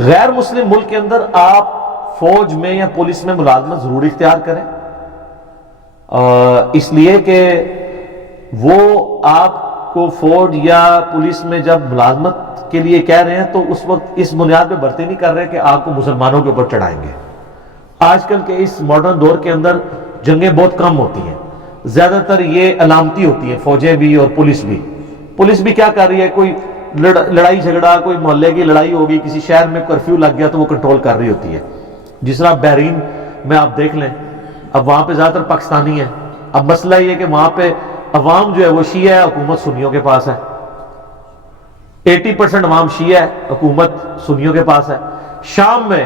غیر مسلم ملک کے اندر آپ فوج میں یا پولیس میں ملازمت ضرور اختیار کریں، اس لیے کہ وہ آپ کو فوج یا پولیس میں جب ملازمت کے لیے کہہ رہے ہیں تو اس وقت اس بنیاد پہ بھرتی نہیں کر رہے کہ آپ کو مسلمانوں کے اوپر چڑھائیں گے۔ آج کل کے اس ماڈرن دور کے اندر جنگیں بہت کم ہوتی ہیں، زیادہ تر یہ علامتی ہوتی ہیں، فوجیں بھی اور پولیس بھی۔ پولیس بھی کیا کر رہی ہے، کوئی لڑائی جھگڑا، کوئی محلے کی لڑائی ہوگی، کسی شہر میں کرفیو لگ گیا تو وہ کنٹرول کر رہی ہوتی ہے۔ جس طرح بحرین میں آپ دیکھ لیں، اب وہاں پہ زیادہ تر پاکستانی ہیں، اب مسئلہ یہ کہ وہاں پہ عوام جو ہے وہ شیعہ ہے، حکومت سنیوں کے پاس ہے، 80% عوام شیعہ ہے، حکومت سنیوں کے پاس ہے۔ شام میں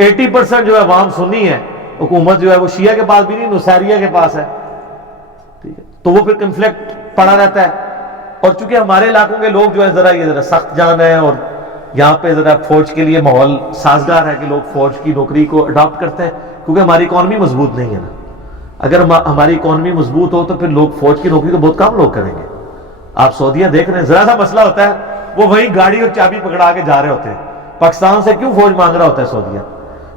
80% جو ہے عوام سنی ہے، حکومت جو ہے وہ شیعہ کے پاس بھی نہیں، نصیریہ کے پاس ہے، ٹھیک ہے؟ تو وہ پھر کنفلکٹ پڑا رہتا ہے۔ اور چونکہ ہمارے علاقوں کے لوگ جو ہے ذرا سخت جان ہے، اور یہاں پہ ذرا فوج کے لیے ماحول سازگار ہے کہ لوگ فوج کی نوکری کو اڈاپٹ کرتے ہیں، کیونکہ ہماری اکانومی مضبوط نہیں ہے نا۔ اگر ہماری اکانومی مضبوط ہو تو پھر لوگ فوج کی نوکری تو بہت کم لوگ کریں گے۔ آپ سعودیہ دیکھ رہے ہیں، ذرا سا مسئلہ ہوتا ہے وہ وہیں گاڑی اور چابی پکڑا کے جا رہے ہوتے ہیں۔ پاکستان سے کیوں فوج مانگ رہا ہوتا ہے سعودیہ؟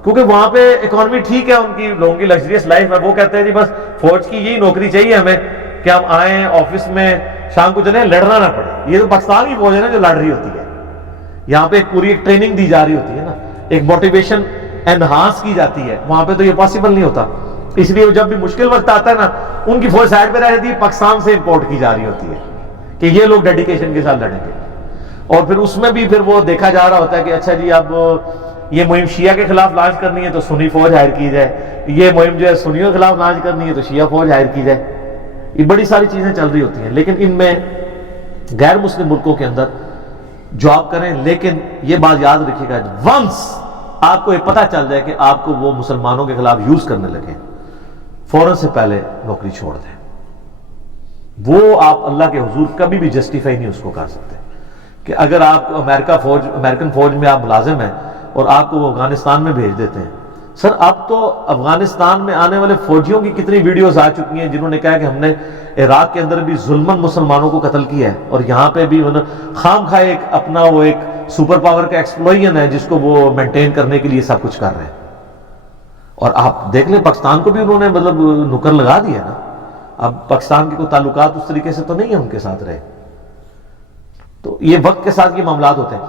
کیونکہ وہاں پہ اکانومی ٹھیک ہے، ان کی لوگوں کی لگژریس لائف ہے، وہ کہتے ہیں جی بس فوج کی یہی نوکری چاہیے ہمیں کہ ہم آئیں آفس میں شام کو چلیں، لڑنا نہ پڑے۔ یہ تو پاکستان کی فوج ہے نا جو لڑ رہی ہوتی ہے، یہاں پہ پوری ایک ٹریننگ دی جا رہی ہوتی ہے نا، ایک موٹیویشن انہانس کی جاتی ہے، وہاں پہ تو یہ پاسبل نہیں ہوتا۔ اس لیے جب بھی مشکل وقت آتا ہے نا، ان کی فوج سائڈ پہ رہ جاتی ہے، پاکستان سے امپورٹ کی جا رہی ہوتی ہے کہ یہ لوگ ڈیڈیکیشن کے ساتھ لڑیں گے۔ اور پھر اس میں بھی پھر وہ دیکھا جا رہا ہوتا ہے کہ اچھا جی اب یہ مہم شیعہ کے خلاف لانچ کرنی ہے تو سنی فوج ہائر کی جائے، یہ مہم جو ہے سنیوں کے خلاف لانچ کرنی ہے تو شیعہ فوج ہائر کی جائے۔ یہ بڑی ساری چیزیں چل رہی ہوتی ہیں، لیکن ان میں غیر مسلم ملکوں کے اندر جو آپ کریں، لیکن یہ بات یاد رکھیے گا، ونس آپ کو یہ پتہ چل جائے کہ آپ کو وہ مسلمانوں کے خلاف یوز کرنے لگے، فوراً سے پہلے نوکری چھوڑ دیں۔ وہ آپ اللہ کے حضور کبھی بھی جسٹیفائی نہیں اس کو کر سکتے کہ اگر آپ امریکن فوج میں آپ ملازم ہیں اور آپ کو وہ افغانستان میں بھیج دیتے ہیں۔ سر اب تو افغانستان میں آنے والے فوجیوں کی کتنی ویڈیوز آ چکی ہیں جنہوں نے کہا کہ ہم نے عراق کے اندر بھی ظلماً مسلمانوں کو قتل کیا ہے، اور یہاں پہ بھی خام خواہ ایک اپنا وہ ایک سپر پاور کا ایکسپلوژن ہے جس کو وہ مینٹین کرنے کے لیے سب کچھ کر رہے ہیں۔ اور آپ دیکھ لیں پاکستان کو بھی انہوں نے مطلب نکر لگا دیا نا، اب پاکستان کے کوئی تعلقات اس طریقے سے تو نہیں ہیں ان کے ساتھ رہے۔ تو یہ وقت کے ساتھ یہ معاملات ہوتے ہیں،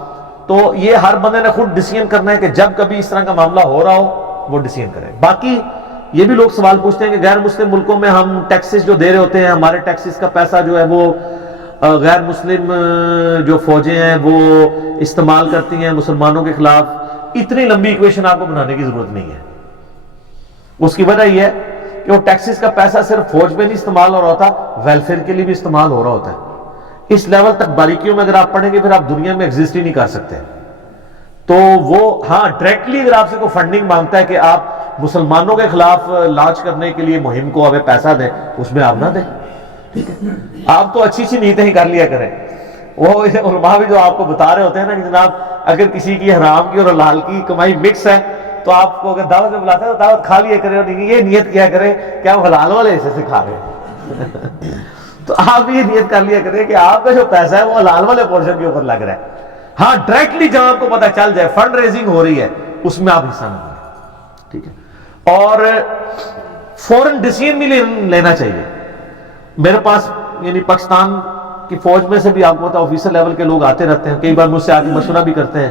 تو یہ ہر بندے نے خود ڈیسیژن کرنا ہے کہ جب کبھی اس طرح کا معاملہ ہو رہا ہو وہ ڈیسیژن کرے۔ باقی یہ بھی لوگ سوال پوچھتے ہیں کہ غیر مسلم ملکوں میں ہم ٹیکسز جو دے رہے ہوتے ہیں، ہمارے ٹیکسز کا پیسہ جو ہے وہ غیر مسلم جو فوجیں ہیں وہ استعمال کرتی ہیں مسلمانوں کے خلاف۔ اتنی لمبی ایکویشن آپ کو بنانے کی ضرورت نہیں ہے۔ اس کی وجہ یہ ہے کہ وہ ٹیکسز کا پیسہ صرف فوج میں نہیں استعمال ہو رہا ہوتا، ویلفیئر کے لیے بھی استعمال ہو رہا ہوتا ہے۔ اس لیول تک باریکیوں میں اگر آپ پڑھیں گے پھر آپ دنیا میں ایگزسٹ ہی نہیں کر سکتے۔ تو وہ ہاں ڈائریکٹلی اگر آپ سے کوئی فنڈنگ مانگتا ہے کہ آپ مسلمانوں کے خلاف لانچ کرنے کے لیے مہم کو ہمیں پیسہ دیں، اس میں آپ نہ دیں، ٹھیک ہے؟ آپ تو اچھی نیتیں ہی کر لیا کریں۔ وہ علماء بھی جو آپ کو بتا رہے ہوتے ہیں نا کہ جناب اگر کسی کی حرام کی اور حلال کی کمائی مکس ہے تو آپ کو اگر دعوت میں بلاتے ہیں تو دعوت کھا لیا کرے، اور یہ نیت کیا کریں کہ آپ حلال والے حصے سے کھا رہے ہیں۔ تو آپ یہ نیت کر لیا کریں کہ آپ کا جو پیسہ ہے وہ حلال والے پورشن کے اوپر لگ رہا ہے۔ ہاں ڈائریکٹلی جب آپ کو پتہ چل جائے فنڈ ریزنگ ہو رہی ہے اس میں آپ حصہ نہ لیں، ٹھیک ہے؟ اور فوراً ڈیسیژن بھی لینا چاہیے۔ میرے پاس یعنی پاکستان کی فوج میں سے بھی آپ کو پتا آفیسر لیول کے لوگ آتے رہتے ہیں، کئی بار مجھ سے آ کے مشورہ بھی کرتے ہیں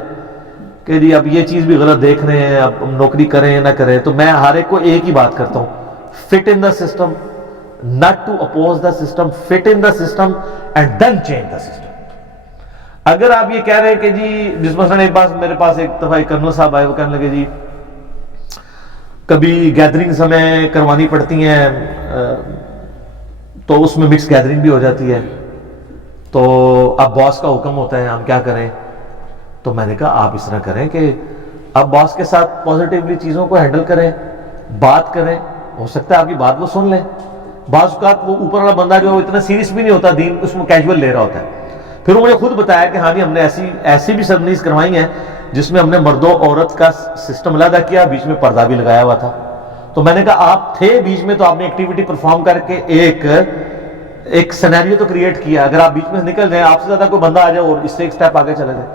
کہ جی اب یہ چیز بھی غلط دیکھ رہے ہیں، اب ہم نوکری کریں نہ کریں۔ تو میں ہر ایک کو ایک ہی بات کرتا ہوں، fit in the system, not to oppose the system, fit in the system and then change the system۔ اگر آپ یہ کہہ رہے ہیں کہ جی جس مثلا ایک بات میرے پاس ایک دفعہ ایک کرنل صاحب آئے، وہ کہنے لگے جی کبھی گیدرنگز ہمیں کروانی پڑتی ہیں تو اس میں مکس گیدرنگ بھی ہو جاتی ہے، تو اب باس کا حکم ہوتا ہے ہم کیا کریں؟ تو میں نے کہا آپ اس طرح کریں کہ اب باس کے ساتھ پازیٹیولی چیزوں کو ہینڈل کریں، بات کریں، ہو سکتا ہے آپ کی بات وہ سن لیں۔ بعض اوقات وہ اوپر والا بندہ جو اتنا سیریس بھی نہیں ہوتا دین، اس میں کیجول لے رہا ہوتا ہے۔ پھر وہ مجھے خود بتایا کہ ہاں جی ہم نے ایسی بھی سرمنیز کروائی ہیں جس میں ہم نے مرد و عورت کا سسٹم علیحدہ کیا، بیچ میں پردہ بھی لگایا ہوا تھا۔ تو میں نے کہا آپ تھے بیچ میں تو آپ نے ایکٹیویٹی پرفارم کر کے ایک سینیریو تو کریٹ کیا، اگر آپ بیچ میں نکل جائیں، آپ سے زیادہ کوئی بندہ آ جائے اور اس سے ایک سٹیپ آگے چلے جائے